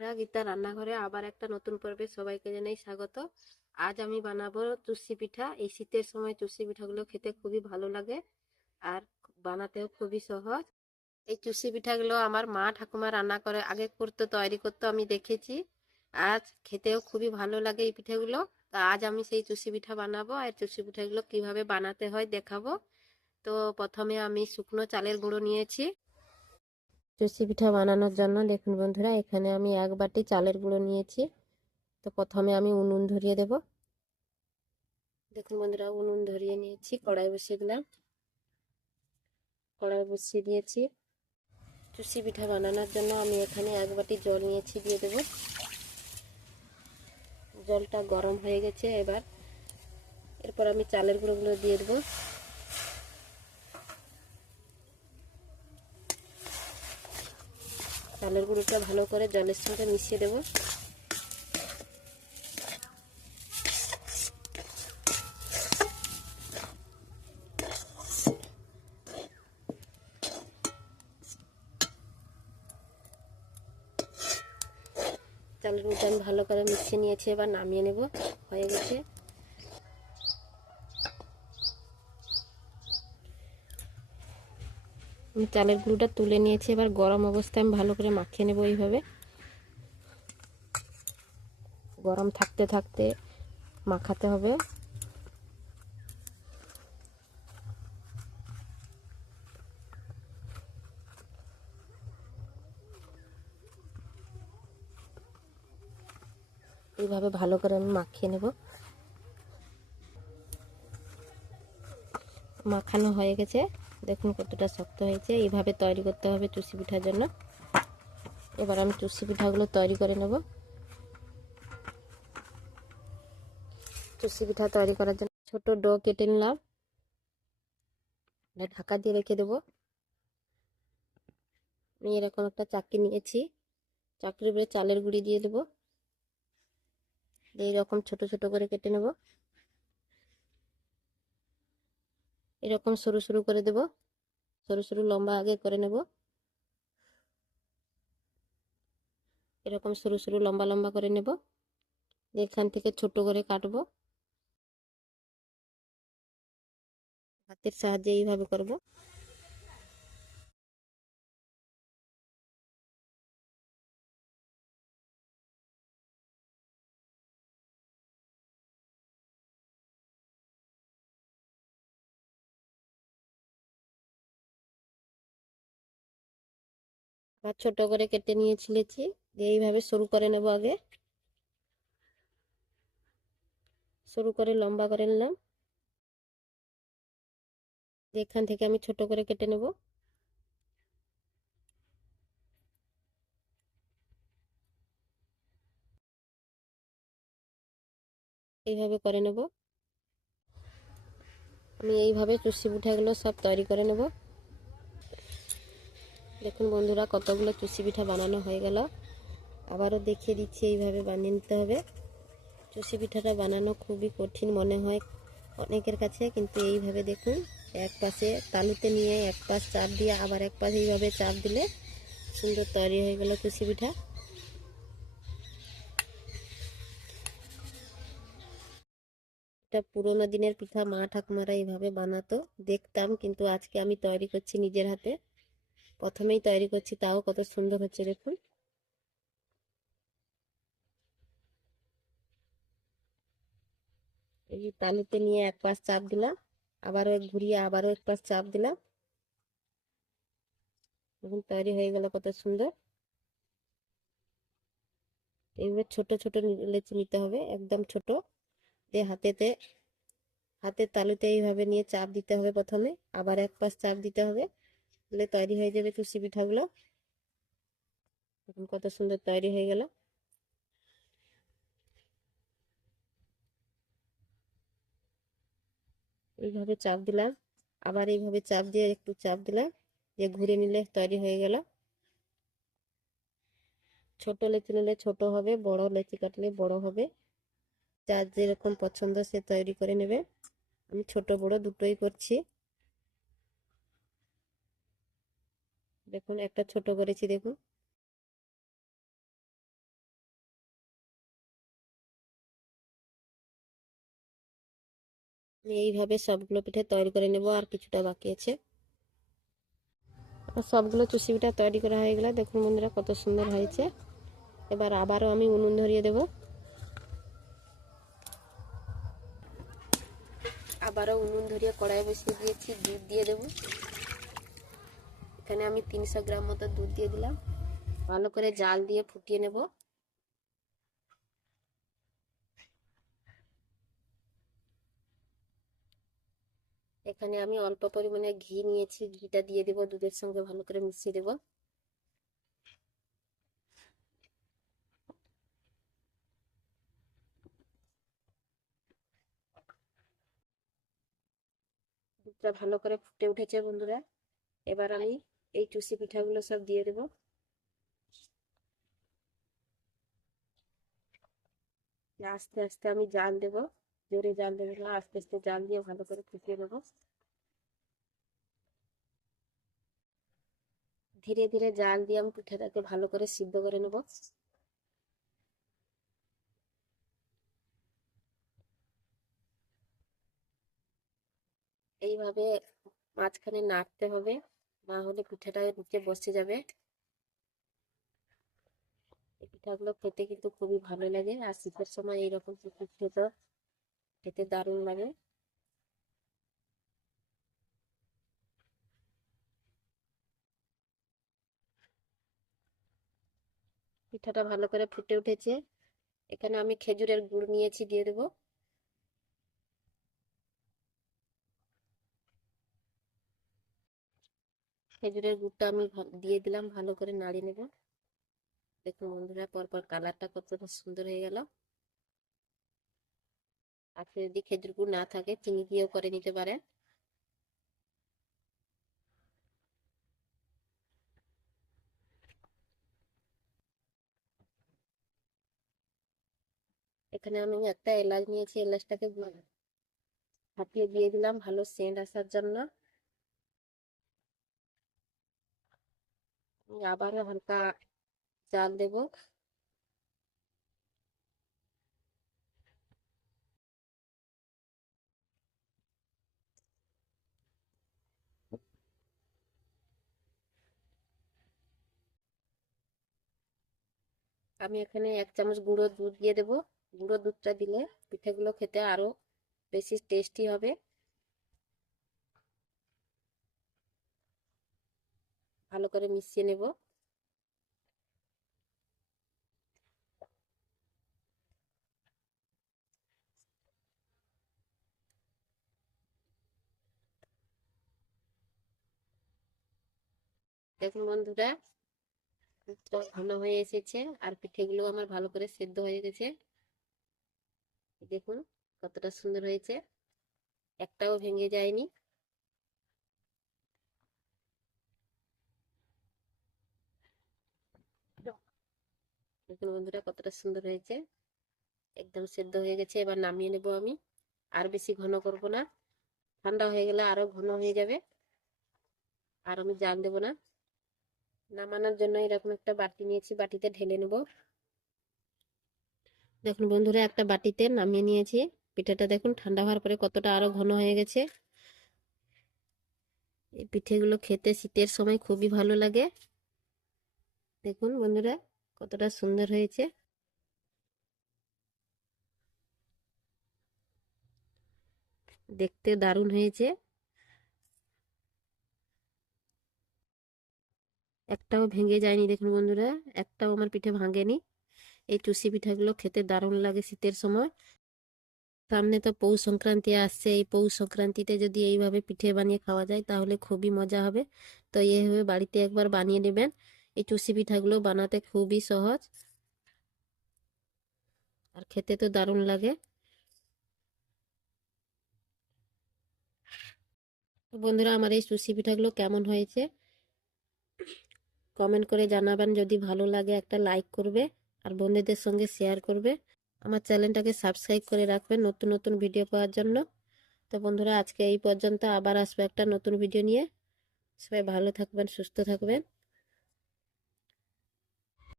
গীতা রান্নাঘরে আবার একটা নতুন পর্বে সবাইকে জানাই স্বাগত। আজ আমি বানাবো চুষি পিঠা। এই শীতের সময় চুষি পিঠাগুলো খেতে খুবই ভালো লাগে আর বানাতেও খুবই সহজ। এই চুষি পিঠাগুলো আমার মা ঠাকুমা রান্না করে আগে করতো, তৈরি করতো, আমি দেখেছি। আজ খেতেও খুবই ভালো লাগে এই পিঠাগুলো। তা আজ আমি সেই চুষি পিঠা বানাবো আর চুষি পিঠাগুলো কিভাবে বানাতে হয় দেখাবো। তো প্রথমে আমি শুকনো চালের গুঁড়ো নিয়েছি চুষি পিঠা বানানোর জন্য। দেখুন বন্ধুরা, এখানে আমি 1 বাটি চালের গুঁড়ো নিয়েছি। তো প্রথমে আমি উনুন ধরিয়ে দেব। দেখুন বন্ধুরা, উনুন ধরিয়ে নিয়েছি, কড়াই বসিয়ে দিলাম। কড়াই বসিয়ে দিয়েছি। চুষি পিঠা বানানোর জন্য আমি এখানে 1 বাটি জল নিয়েছি, দিয়ে দেব। জলটা গরম হয়ে গেছে। এরপর আমি চালের গুঁড়োগুলো দিয়ে দেবো। চালের গুঁড়োটা ভালো করে জলের সঙ্গে মিশিয়ে দেব। চালের গুঁড়োটা আমি ভালো করে মিশিয়ে নিয়েছি, এবার নামিয়ে নেব। হয়ে গেছে। আমি চালের গুঁড়োটা তুলে নিয়েছি। এবার গরম অবস্থায় আমি ভালো করে মাখিয়ে নেব। এইভাবে গরম থাকতে থাকতে মাখাতে হবে। এইভাবে ভালো করে আমি মাখিয়ে নেব। মাখানো হয়ে গেছে। দেখুন কতটা শক্ত হয়েছে। এইভাবে তৈরি করতে হবে চুষি পিঠার জন্য। এবার আমি চুষি পিঠাগুলো তৈরি করে নেব। চুষি পিঠা তৈরি করার জন্য ছোট ডো কেটে নিলাম। ঢাকা দিয়ে রেখে দেবো। আমি এরকম একটা চাকতি নিয়েছি। চাকরির উপরে চালের গুঁড়ি দিয়ে দেবো। এইরকম ছোট ছোট করে কেটে নেব। এরকম সরু সরু করে দেব। সরু সরু লম্বা আগে করে নেব। এরকম সরু সরু লম্বা লম্বা করে নেব। এখান থেকে ছোট করে কাটবো। হাতের সাহায্যে এইভাবে করব। আবার ছোট করে কেটে নিয়েছি। এইভাবে সরু করে নেব। আগে সরু করে লম্বা করে নিলাম। এখান থেকে আমি ছোট করে কেটে নেব। এইভাবে করে নেব। আমি এইভাবে চুষি পিঠাগুলো সব তৈরি করে নেব। দেখুন বন্ধুরা, কতগুলো চুষি পিঠা বানানো হয়ে গেল। আবারও দেখিয়ে দিচ্ছি, এইভাবে বানিয়ে নিতে হবে। চুষি পিঠাটা বানানো খুবই কঠিন মনে হয় অনেকের কাছে, কিন্তু এইভাবে দেখুন, এক পাশে তালুতে নিয়ে এক পাশ চাপ দিয়ে আবার এক পাশে এইভাবে চাপ দিলে সুন্দর তৈরি হয়ে গেল চুষি পিঠা। এটা পুরোনো দিনের পিঠা, মা ঠাকুমারা এইভাবে বানাতো, দেখতাম, কিন্তু আজকে আমি তৈরি করছি নিজের হাতে। প্রথমেই তৈরি করছি, তাও কত সুন্দর হচ্ছে দেখুন। এই তালুতে নিয়ে এক পাশ চাপ দিলাম, আবারও ঘুরিয়ে আবারও এক পাশ চাপ দিলাম। দেখুন তৈরি হয়ে গেল কত সুন্দর। এইভাবে ছোট ছোট লেচি নিতে হবে, একদম ছোট। দিয়ে হাতের তালুতে এইভাবে নিয়ে চাপ দিতে হবে প্রথমে, আবার এক পাশ চাপ দিতে হবে, তাহলে তৈরি হয়ে যাবে চুষি পিঠাগুলো। দেখুন কত সুন্দর তৈরি হয়ে গেল। এইভাবে চাপ দিলাম, আবার এইভাবে চাপ দিয়ে একটু চাপ দিলাম, দিয়ে ঘুরে নিলে তৈরি হয়ে গেল। ছোট লেচি নিলে ছোট হবে, বড় লেচি কাটলে বড় হবে। যার যেরকম পছন্দ সে তৈরি করে নেবে। আমি ছোট বড় দুটোই করছি। দেখুন একটা ছোট করেছি, দেখুন। আমি এইভাবে সবগুলো পিঠে তৈরি করে নেব, আর কিছুটা বাকি আছে। আর সবগুলো চুষি পিঠা তৈরি করা হয়ে গেলে দেখুন বন্ধুরা কত সুন্দর হয়েছে। এবার আবারও আমি উনুন ধরিয়ে দেব। আবারও উনুন ধরিয়ে কড়াই বসিয়ে দিয়েছি, দুধ দিয়ে দেব। এখানে আমি 300 গ্রাম মতো দুধ দিয়ে দিলাম। ভালো করে জাল দিয়ে ফুটিয়ে নেব। এখানে আমি অল্প পরিমাণে ঘি নিয়েছি, ঘিটা দিয়ে দেব, দুধের সঙ্গে ভালো করে মিশিয়ে দেব। দুধটা ভালো করে ফুটে উঠেছে বন্ধুরা। এবার আমি এই চুষি পিঠাগুলো সব দিয়ে দেব। আস্তে আস্তে আমি জাল দেব, জোরে জাল দেবো না, আস্তে আস্তে জাল দিয়ে ভালো করে ফুটিয়ে নেব। ধীরে ধীরে জাল দিয়ে আমি পিঠাটাকে ভালো করে সিদ্ধ করে নেব। এইভাবে মাঝখানে নাড়তে হবে, না হলে পিঠাটা নিচে বসে যাবে। এই পিঠাগুলো খেতে কিন্তু খুবই ভালো লাগে, আর শীতের সময় এইরকম পিঠা খেতে খেতে দারুণ লাগে। পিঠাটা ভালো করে ফুটে উঠেছে। এখানে আমি খেজুরের গুড় নিয়েছি, দিয়ে দেবো। খেজুরের গুড়টা আমি দিয়ে দিলাম, ভালো করে নাড়িয়ে নেব। দেখুন বন্ধুরা পরপর কালারটা কতটা সুন্দর হয়ে গেল। আপনি যদি খেজুর গুড় না থাকে চিনি দিয়েও করে নিতে পারেন। এখানে আমি একটা এলাচ নিয়েছি, এলাচটাকে ফাটিয়ে দিয়ে দিলাম ভালো সেন্ট আসার জন্য। আবারও হালকা জাল দেব। আমি এখানে 1 চামচ গুঁড়ো দুধ দিয়ে দেবো। গুঁড়ো দুধটা দিলে পিঠেগুলো খেতে আরো বেশি টেস্টি হবে। ভালো করে মিশিয়ে নেব। দেখুন বন্ধুরা দুধটা ঘন হয়ে এসেছে, আর পিঠেগুলো আমার ভালো করে সেদ্ধ হয়ে গেছে। দেখুন কতটা সুন্দর হয়েছে, একটাও ভেঙে যায়নি। দেখুন বন্ধুরা কতটা সুন্দর হয়েছে, একদম সেদ্ধ হয়ে গেছে। এবার নামিয়ে নেব আমি। আর বেশি ঘন করব না, ঠান্ডা হয়ে গেলে আরো ঘন হয়ে যাবে। আর আমি জাল দেব না। নামানোর জন্য এরকম একটা বাটি নিয়েছি, বাটিতে ঢেলে নেব। দেখুন বন্ধুরা একটা বাটিতে নামিয়ে নিয়েছি। পিঠাটা দেখুন ঠান্ডা হওয়ার পরে কতটা আরো ঘন হয়ে গেছে। এই পিঠেগুলো খেতে শীতের সময় খুবই ভালো লাগে। দেখুন বন্ধুরা কতটা সুন্দর হয়েছে। দেখতে দারুণ হয়েছে। একটাও ভেঙে যায়নি দেখুন বন্ধুরা, একটাও আমার পিঠে ভাঙেনি। এই চুষি পিঠাগুলো খেতে দারুণ লাগে শীতের সময়। সামনে তো পৌষ সংক্রান্তি আসছে, এই পৌষ সংক্রান্তিতে যদি এইভাবে পিঠে বানিয়ে খাওয়া যায় তাহলে খুবই মজা হবে। তো এইভাবে বাড়িতে একবার বানিয়ে নেবেন। এই চুষি পিঠাগুলো বানাতে খুবই সহজ, আর খেতে তো দারুণ লাগে। তো বন্ধুরা আমার এই চুষি পিঠাগুলো কেমন হয়েছে কমেন্ট করে জানাবেন। যদি ভালো লাগে একটা লাইক করবে, আর বন্ধুদের সঙ্গে শেয়ার করবে। আমার চ্যানেলটাকে সাবস্ক্রাইব করে রাখবেন নতুন নতুন ভিডিও পাওয়ার জন্য। তো বন্ধুরা আজকে এই পর্যন্ত, আবার আসবো একটা নতুন ভিডিও নিয়ে। সবাই ভালো থাকবেন, সুস্থ থাকবেন।